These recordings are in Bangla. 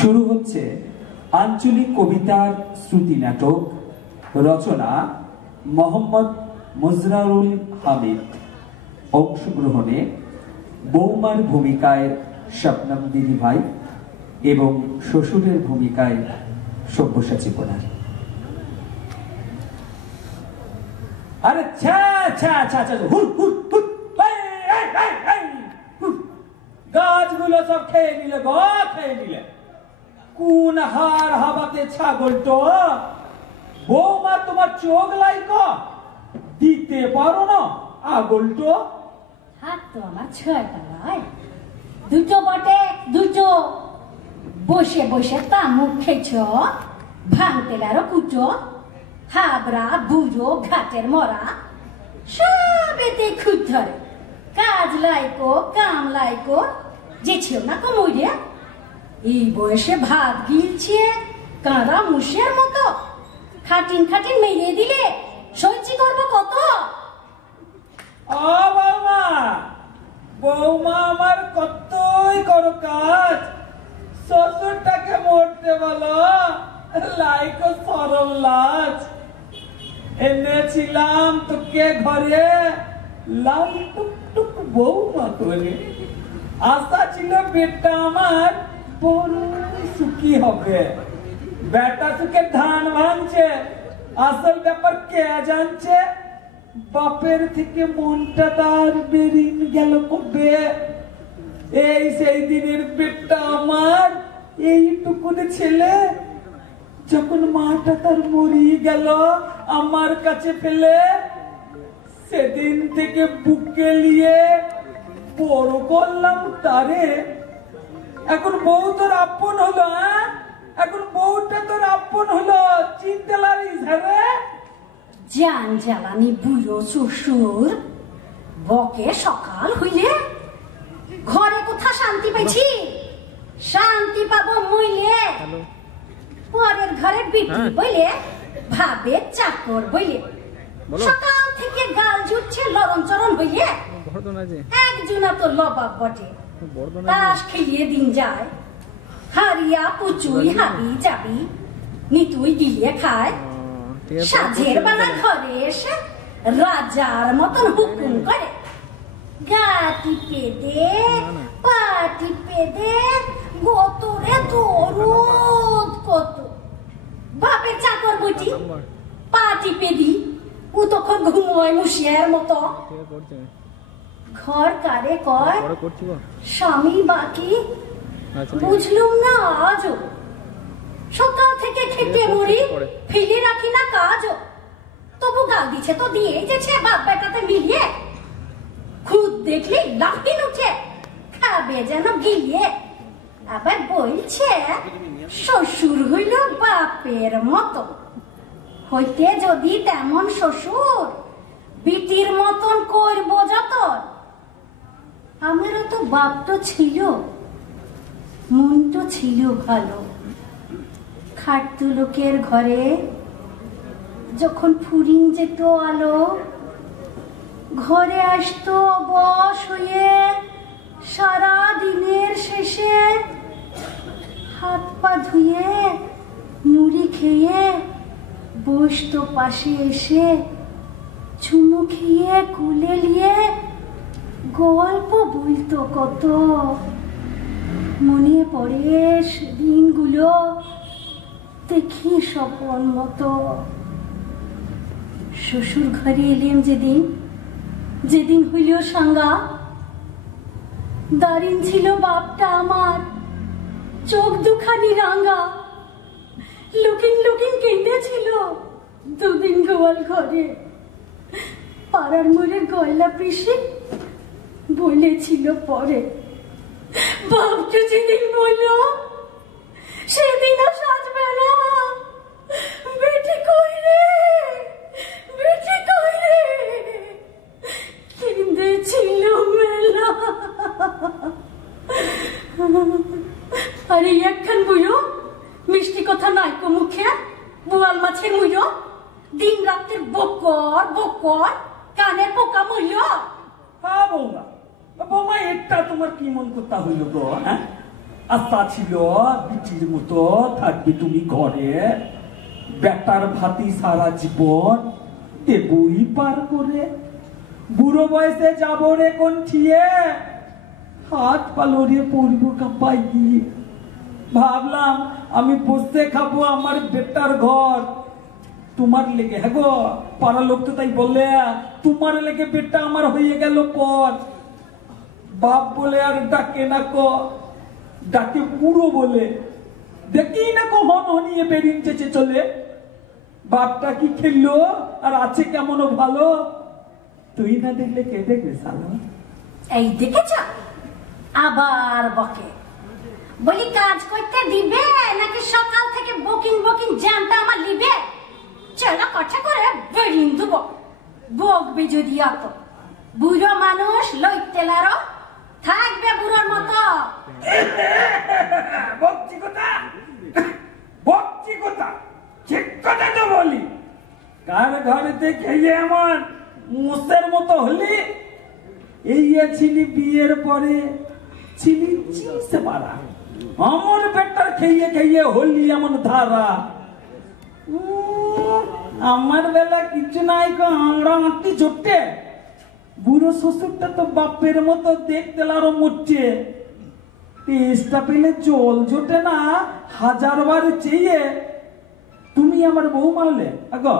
শুরু হচ্ছে আঞ্চলিক কবিতার শ্রুতি নাটক। রচনা মোহাম্মদ মুজরারুল হামিদ। অংশগ্রহণে বৌমার ভূমিকায় শবনম দিদি ভাই এবং শ্বশুরের ভূমিকায় সব্যসাচী কোনার। আরে ছা ছা ছা ছা হুর হুর হুর, গাছগুলো সব খেয়ে নিলে গো, খেয়ে নিলে। কোন হার হাবাতে ছাগলটো? বৌমা তোমার চোখ লাইক দিতে পারো না আগলটো? হাত তো আমার ছয়টা নয়, দুটো বটে, দুটো। বসে বসে তা মুখ খেয়েছ, ভাঙতেলারও কুটো, হাবড়া বুড়ো ঘাটের মরা সব এতে খুদ ধরে। কাজ লাইকো, কাম লাইকো, যে ছিল না কমইরে। এই বয়সে ভাত গিলছে কাঁড়া মুষের মতো। খাটিন খাটিন মেরিয়ে দিলে সহ্যি করবো কত? ও বৌমা, বৌমা আমার কতই করো কাজ। শ্বশুরটাকে মরতে বলো, লাইকো সরল লাজ। এনেছিলাম তোকে ঘরে লাল টুকটুক বৌমা করে। আশা ছিল বেটা আমার বড় সুখী হবে। বেটা সুখে ধান ভাঙছে, আসল ব্যাপার কে জানছে? বাপের থেকে মনটা তার বেরিন গেল কবে। এই সেই দিনের বেটা আমার, এইটুকুনি ছেলে যখন মাটা তার মরিয়ে গেল আমার কাছে ফেলে, সেদিন থেকে বুকে নিয়ে বড় করলাম তারে। এখন বউ তোর আপন হলো, হ্যাঁ? এখন বউটা তোর আপন হলো, চিনতে লাগিস? হ্যাঁ, জান জ্বালানি বুড়ো শ্বশুর। বকে সকাল হইলে ঘরে কোথা শান্তি পেয়েছি? শান্তি পাবো মইলে। পরের ঘরে বিটি বইলে, ভাবে চাকর বইলে। সকাল থেকে গাল জুটছে লরম চরম হইলে। একজনা তো লবাব বটে, তাস খেলিয়ে দিন যায়। হারিয়া পুচুই হাবি যাবি, নিতুই গিয়ে খায়। সাজের বেলা ঘরে এসে রাজার মতন হুকুম করে, গা টিপে দে, পা টিপে দে, গোতরে দরদ কত। বাপের চাকর বটি, পা টিপে দি, ও তখন ঘুমোয় মুশিয়ার মতো। ঘর কারে কয় স্বামী বাকি, বুঝলুম না আজও। সকাল থেকে খেতে মরি, ফেলে রাখি না কাজও। তবু গাল দিচ্ছে তো দিয়ে যেছে বাপ বেটাতে মিলিয়ে। খুদ দেখলে লাফিন উঠে, খাবে যেন গিয়ে। আবার বলছে শ্বশুর হইল বাপের মতো। হইতে যদি তেমন শ্বশুর, বিটির মতন করবো যতন। আমারও তো বাপ তো ছিল, মন তো ছিল ভালো। খাটতু লোকের ঘরে যখন ফুরিং যেত আলো, ঘরে আসতো অবশ হয়ে সারা দিনের শেষে। হাত পা ধুয়ে মুড়ি খেয়ে বসতো পাশে এসে। চুমু খেয়ে কুলে নিয়ে গল্প বলতো কত। মনে পড়ে সেদিনগুলো, দেখি স্বপন মতো। শ্বশুর ঘরে এলেম যেদিন, যেদিন হইল সাঙ্গা। দারিন ছিল বাপটা আমার, চোখ দুখানি রাঙ্গা। লুকিং লুকিং কেঁদেছিল দুদিন গোয়াল ঘরে। পাড়ার মোড়ের গয়লা পিসে বলেছিল পরে, বাপটা যেদিন বলল সেদিনও সাজবে না। বেটি কই রে, বেটি কই রে, কেঁদেছিল মেলা। আরে একখান বুঝো মিষ্টি কথা নাইকো মুখে। বোয়াল মাছের মুইও দিন রাতের বকর বকর, কানের পোকা মূল্য। হ্যাঁ বৌমা, বৌমা এটা তোমার কি মন করতে হইল গো? হ্যাঁ, আশা ছিল বিটির মতো থাকবে তুমি ঘরে, বেটার ভাতি সারা জীবন দেবই পার করে। বুড়ো বয়সে যাবো রে কোন ঠিয়ে, হাত পালরে পড়বো কাপাই গিয়ে। ভাবলাম আমি বসে খাবো আমার বেটার ঘর তোমার লেগে। হ্যাঁ গো, পাড়ার লোক তো তাই বললে, তোমার লেগে বেটা আমার হয়ে গেল পর। বাপ বলে আর ডাকে না কো, ডাকে বুড়ো বলে। দেখি না কো হন হনিয়ে বেরিয়ে চলে। বাপটা কি খেললো আর আছে কেমন ভালো, তুই না দেখলে কে দেখবে সালা? এই দেখেছ, আবার বকে। বলি কাজ করতে দিবে নাকি সকাল থেকে বকিং বকিং জ্যামটা আমার লিবে? চলা কথা করে বেরিয়ে দেব। বকবে যদি অত, বুড়ো মানুষ লইতেলারও থাকবে বুড়োর মতো। বকছি কথা, বকছি কথা, ঠিক কথা তো বলি। কার ঘরেতে খেয়ে এমন মুসের মতো হলি? এই ছিলি বিয়ের পরে ছিলি চিনতে পারা, আমার বেটার খেয়ে খেয়ে হলি এমন ধারা। আমার বেলা কিছু নাই গো, আমরা আঁটি ছোট্টে। বুড়ো শ্বশুরটা তো বাপের মতো দেখতে আরো মরছে। তেজটা পেলে জল জোটে না, 1000 বার চেয়ে। তুমি আমার বৌমা হলে, আগো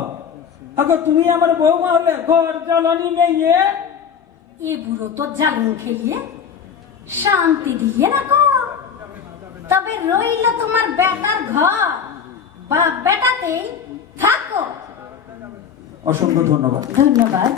আগো তুমি আমার বৌমা হলে ঘর জ্বালানি মেয়ে। এ বুড়ো তো জ্বালন খেলিয়ে শান্তি দিয়ে রাখো। তবে রইল তোমার বেটার ঘর, বাপ বেটাতেই থাকো। অসংখ্য ধন্যবাদ। ধন্যবাদ।